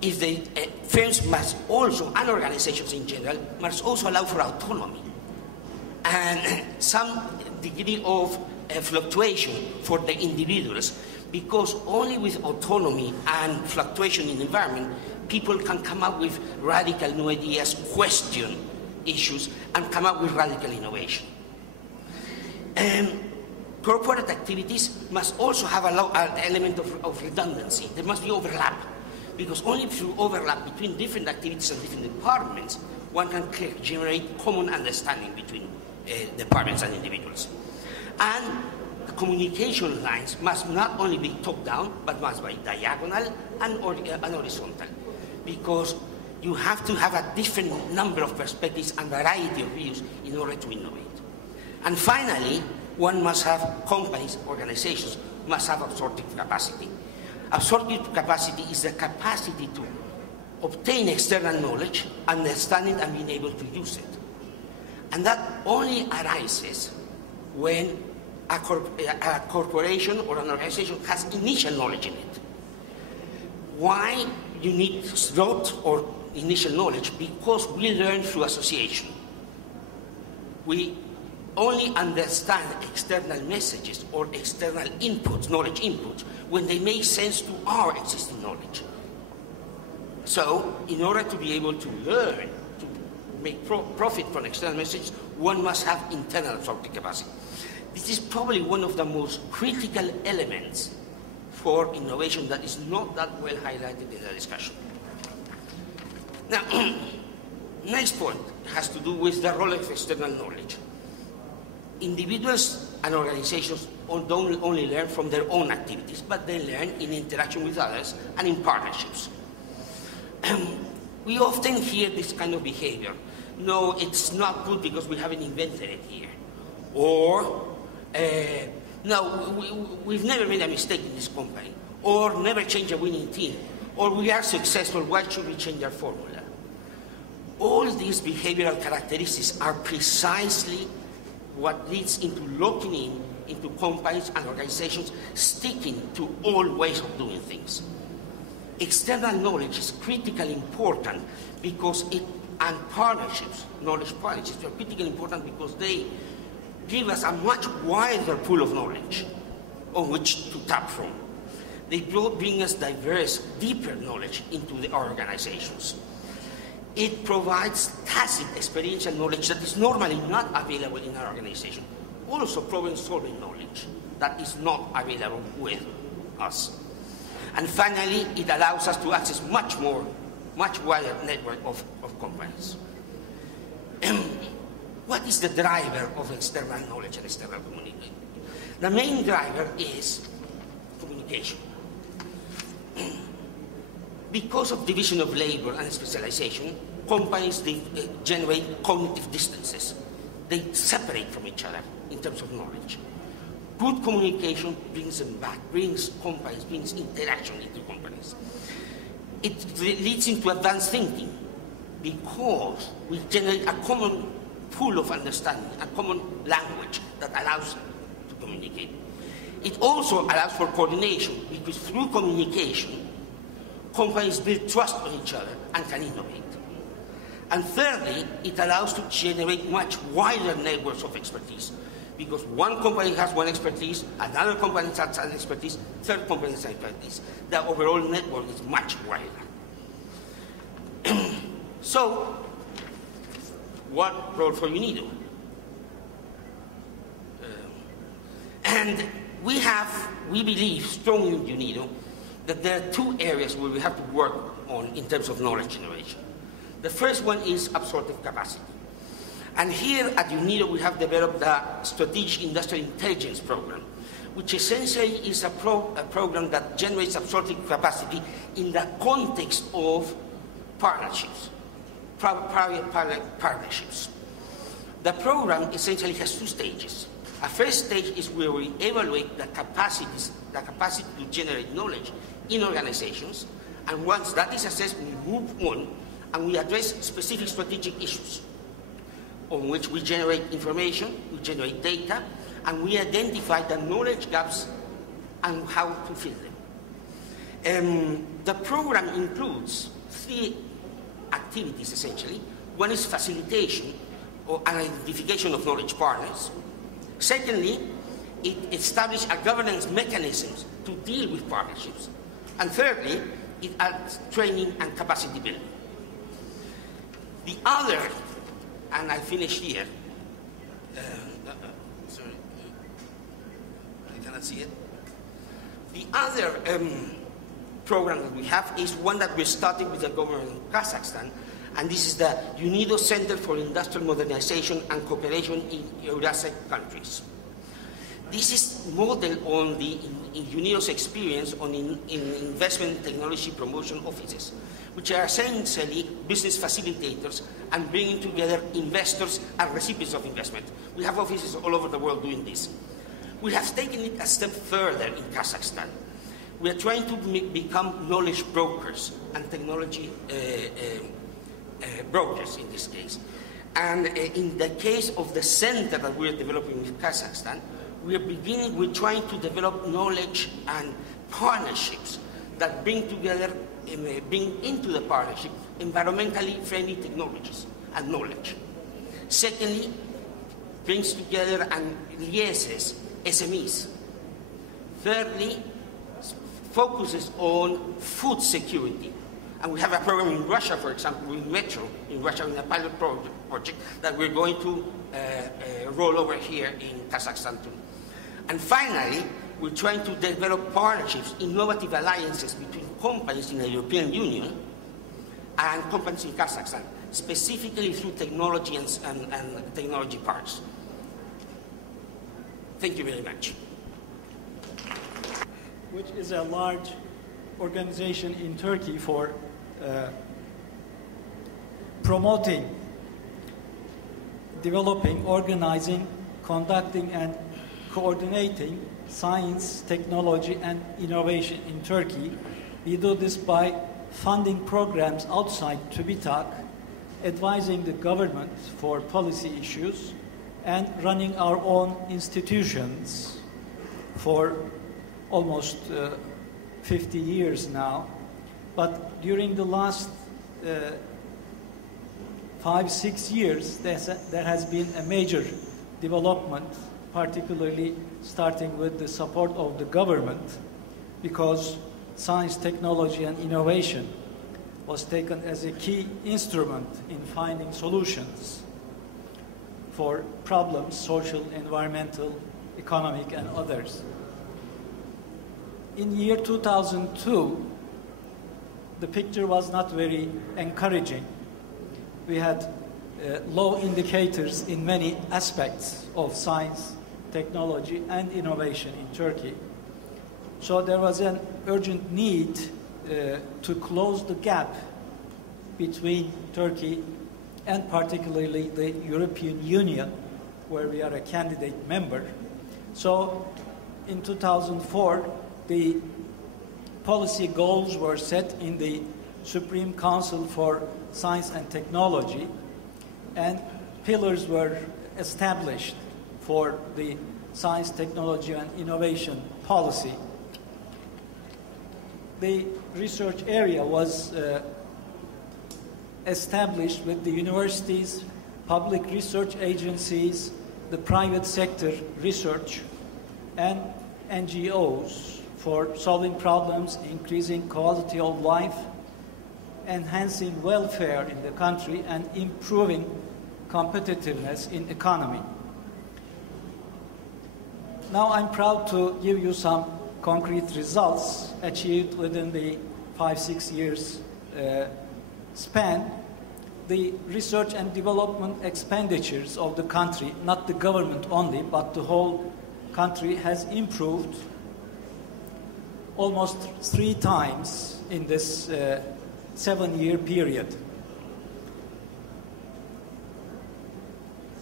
if the firms must also, and organizations in general, must also allow for autonomy and some degree of fluctuation for the individuals, because only with autonomy and fluctuation in the environment, people can come up with radical new ideas, question issues, and come up with radical innovation. Corporate activities must also have an element of redundancy. There must be overlap, because only through overlap between different activities and different departments, one can generate common understanding between departments and individuals. And the communication lines must not only be top-down, but must be diagonal and horizontal, because you have to have a different number of perspectives and variety of views in order to innovate. And finally, one must have companies, organizations, must have absorptive capacity. Absorptive capacity is the capacity to obtain external knowledge, understand it, and being able to use it. And that only arises when a corporation or an organization has initial knowledge in it. Why you need rote or initial knowledge? Because we learn through association. We only understand external messages or external inputs, knowledge inputs, when they make sense to our existing knowledge. So, in order to be able to learn, to make profit from external messages, one must have internal absorptive capacity. This is probably one of the most critical elements for innovation that is not that well highlighted in the discussion. Now, next point has to do with the role of external knowledge. Individuals and organizations don't only learn from their own activities, but they learn in interaction with others and in partnerships. We often hear this kind of behavior. No, it's not good because we haven't invented it here. Or, no, we've never made a mistake in this company. Or never change a winning team. Or we are successful, why should we change our formula? All these behavioral characteristics are precisely what leads into locking into companies and organizations sticking to old ways of doing things. External knowledge is critically important because and partnerships, knowledge partnerships are critically important because they give us a much wider pool of knowledge on which to tap from. They bring us diverse, deeper knowledge into our organizations. It provides tacit experiential knowledge that is normally not available in our organization. Also problem-solving knowledge that is not available with us. And finally, it allows us to access much wider network of companies. What is the driver of external knowledge and external communication? The main driver is communication. Because of division of labor and specialization, companies generate cognitive distances. They separate from each other in terms of knowledge. Good communication brings them back, brings companies, brings interaction into companies. It leads into advanced thinking because we generate a common pool of understanding, a common language that allows to communicate. It also allows for coordination because through communication, companies build trust on each other and can innovate. And thirdly, it allows to generate much wider networks of expertise because one company has one expertise, another company has an expertise, third company has an expertise. The overall network is much wider. So, what role for UNIDO? And we believe strongly in UNIDO that there are two areas where we have to work on in terms of knowledge generation. The first one is absorptive capacity. And here at UNIDO we have developed the Strategic Industrial Intelligence Program, which essentially is a program that generates absorptive capacity in the context of partnerships, private partnerships. The program essentially has two stages. A first stage is where we evaluate the capacity to generate knowledge in organizations, and once that is assessed, we move on and we address specific strategic issues on which we generate information, we generate data, and we identify the knowledge gaps and how to fill them. The program includes 3 activities, essentially. One is facilitation or identification of knowledge partners. Secondly, it establishes a governance mechanisms to deal with partnerships. And thirdly, it adds training and capacity building. The other, and I finish here. Sorry, I cannot see it. The other program that we have is one that we're starting with the government of Kazakhstan, and this is the UNIDO Center for Industrial Modernization and Cooperation in Eurasian countries. This is modeled on the UNIDO's experience on investment technology promotion offices, which are essentially business facilitators and bringing together investors and recipients of investment. We have offices all over the world doing this. We have taken it a step further in Kazakhstan. We are trying to become knowledge brokers and technology brokers in this case. And in the case of the center that we are developing in Kazakhstan, we're trying to develop knowledge and partnerships that bring into the partnership environmentally friendly technologies and knowledge. Secondly, brings together and liaises SMEs. Thirdly, focuses on food security. And we have a program in Russia, for example, with Metro, in Russia, in a pilot project that we're going to roll over here in Kazakhstan too. And finally, we're trying to develop partnerships, innovative alliances between companies in the European Union and companies in Kazakhstan, specifically through technology and technology parks. Thank you very much. Which is a large organization in Turkey for promoting, developing, organizing, conducting, and coordinating science, technology, and innovation in Turkey. We do this by funding programs outside TÜBİTAK, advising the government for policy issues, and running our own institutions for almost 50 years now. But during the last 5-6 years, there has been a major development, particularly starting with the support of the government, because science, technology, and innovation was taken as a key instrument in finding solutions for problems, social, environmental, economic, and others. In year 2002, the picture was not very encouraging. We had low indicators in many aspects of science, technology, and innovation in Turkey. So there was an urgent need to close the gap between Turkey and particularly the European Union, where we are a candidate member. So in 2004, the policy goals were set in the Supreme Council for Science and Technology, and pillars were established for the science, technology, and innovation policy. The research area was established with the universities, public research agencies, the private sector research, and NGOs for solving problems, increasing quality of life, enhancing welfare in the country, and improving competitiveness in economy. Now I'm proud to give you some concrete results achieved within the 5-6 years span. The research and development expenditures of the country, not the government only, but the whole country, has improved almost 3 times in this 7-year period.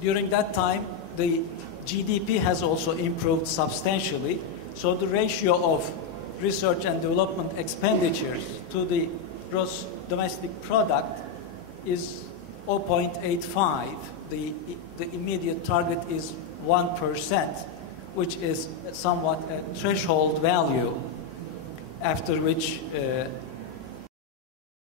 During that time, the GDP has also improved substantially, so the ratio of research and development expenditures to the gross domestic product is 0.85. The immediate target is 1%, which is somewhat a threshold value. after which